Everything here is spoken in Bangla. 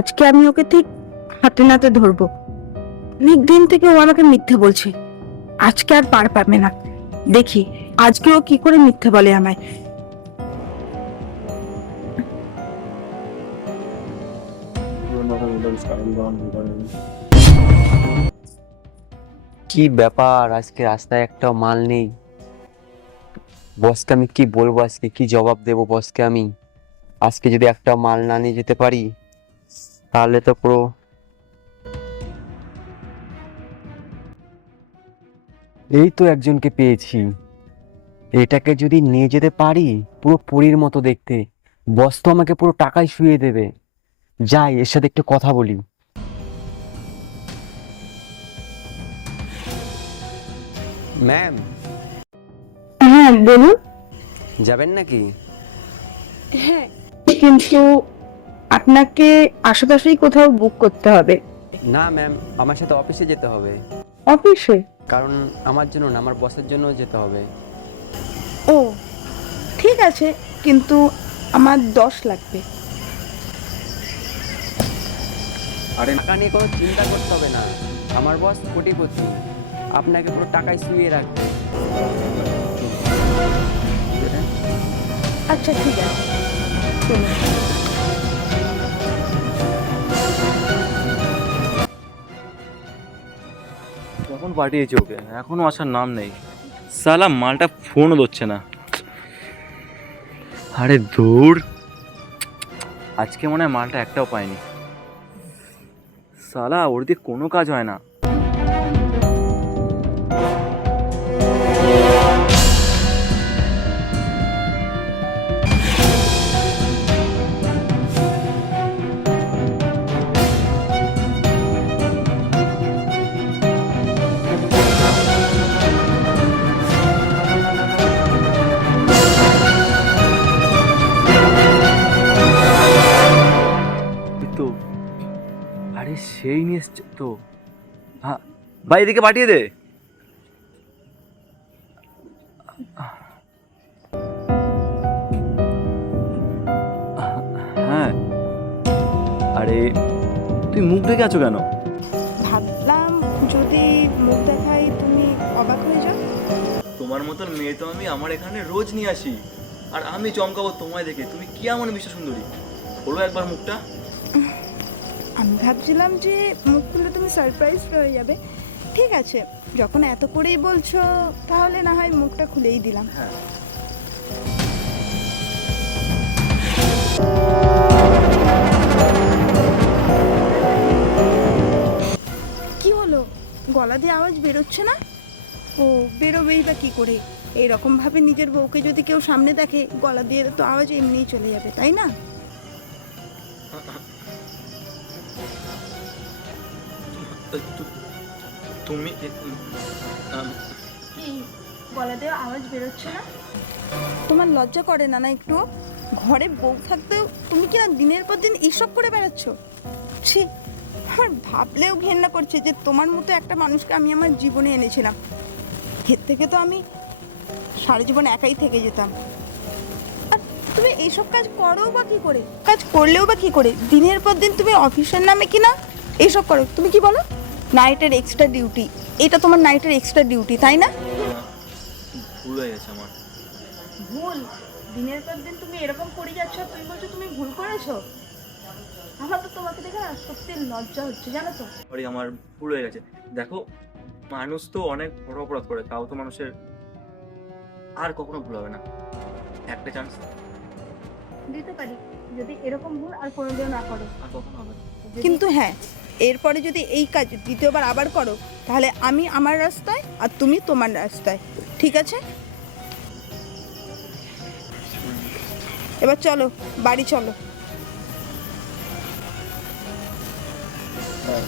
আজকে আমি ওকে ঠিক হাতে নাতে ধরবো। অনেক দিন থেকে ও আমাকে মিথ্যে বলছে, আজকে আর পার পাবে না। দেখি আজকে ও কি করে মিথ্যে বলে আমায়। কি ব্যাপার, আজকে রাস্তায় একটা মাল নেই। বসকে আমি কি বলবো, আজকে কি জবাব দেবো বসকে আমি? আজকে যদি একটা মাল না নিয়ে যেতে পারি তাহলে তো পুরো। এই তো একজনকে পেয়েছি, এটাকে যদি নিয়ে যেতে পারি পুরো পরীর মতো দেখতে। বস তো আমাকে পুরো টাকায় শুইয়ে দেবে। যাই, এর সাথে একটু কথা বলি। ম্যাম, হ্যাঁ বলুন। যাবেন নাকি? হ্যাঁ, কিন্তু আপনাকে আশেপাশেই কোথাও বুক করতে হবে। না ম্যাম, আমার সাথে অফিসে যেতে হবে। অফিসে? কারণ আমার জন্য না, আমার বসের জন্য যেতে হবে। ও ঠিক আছে, কিন্তু আমার 10 লাগবে। আরে টাকা নিয়ে কোনো চিন্তা করতে হবে না, আমার বস কোটিপতি, আপনাকে পুরো টাকায় শুয়ে রাখবে। আচ্ছা ঠিক আছে, চলুন। কখন পাঠিয়েছে ওকে, এখনো আসার নাম নেই। সালা মালটা ফোনও ধরছে না। আরে দূর, আজকে মনে হয় মালটা একটাও পায়নি। সালা ওর দিয়ে কোনো কাজ হয় না। এই তো, আরে সেই নিয়ে এসছে তো। হ্যাঁ ভাই, এদিকে পাঠিয়ে দে। হ্যাঁ, আরে তুই মুখ ঢেকে আছো কেন? ভাবলাম যদি মুখ দেখাই তুমি অবাক হয়ে যাও। তোমার মতন মেয়ে তো আমি আমার এখানে রোজ নিয়ে আসি, আর আমি চমকাবো তোমায় দেখে? তুমি কি এমন বিশ্ব সুন্দরী? বলো একবার মুখটা। আমি ভাবছিলাম যে মুখ খুললে তুমি সারপ্রাইজ হয়ে যাবে। ঠিক আছে, যখন এত করেই বলছো তাহলে না হয় মুখটা খুলেই দিলাম। হ্যাঁ, কি হলো, গলা দিয়ে আওয়াজ বেরোচ্ছে না? ও বেরোবেই বা কি করে? এইরকম ভাবে নিজের বউকে যদি কেউ সামনে দেখে, গলা দিয়ে তো আওয়াজ এমনিই চলে যাবে, তাই না? তুমি কি, গলা দিয়ে আওয়াজ বেরোচ্ছে না? তোমার লজ্জা করে না না একটু? ঘরে বউ থাকতেও তুমি কি না দিনের পর দিন এইসব করে বেড়াচ্ছ? ছি, আমার ভাবলেও ঘেন্না করছে যে তোমার মতো একটা মানুষকে আমি আমার জীবনে এনেছিলাম। এর থেকে তো আমি সারা জীবন একাই থেকে যেতাম। আর তুমি এইসব কাজ করো বা কি করে, কাজ করলেও বা কি করে? দিনের পর দিন তুমি অফিসের নামে কি না এইসব করো। তুমি কি বলো, নাইটের এক্সট্রা ডিউটি, এটা তোমার নাইটের এক্সট্রা ডিউটি, তাই না? ভুল হয়ে গেছে আমার। ভুল? দিনের পর দিন তুমি এরকম করে যাচ্ছ, তুমি বলছো তুমি ভুল করেছো? আমার তো তোমাকে দেখে না সত্যি লজ্জা হচ্ছে, জানো তো। সরি, আমার ভুল হয়ে গেছে। দেখো, মানুষ তো অনেক বড় অপরাধ করে, তাও তো মানুষের আর কখনো ভুল হবে না। একটা চান্স দিতে পারি, যদি এরকম ভুল আর কোনোদিনও না করো। আর কখনো হবে না। কিন্তু হ্যাঁ, এরপরে যদি এই কাজ দ্বিতীয়বার আবার করো, তাহলে আমি আমার রাস্তায় আর তুমি তোমার রাস্তায়, ঠিক আছে? এবার চলো, বাড়ি চলো। হ্যাঁ।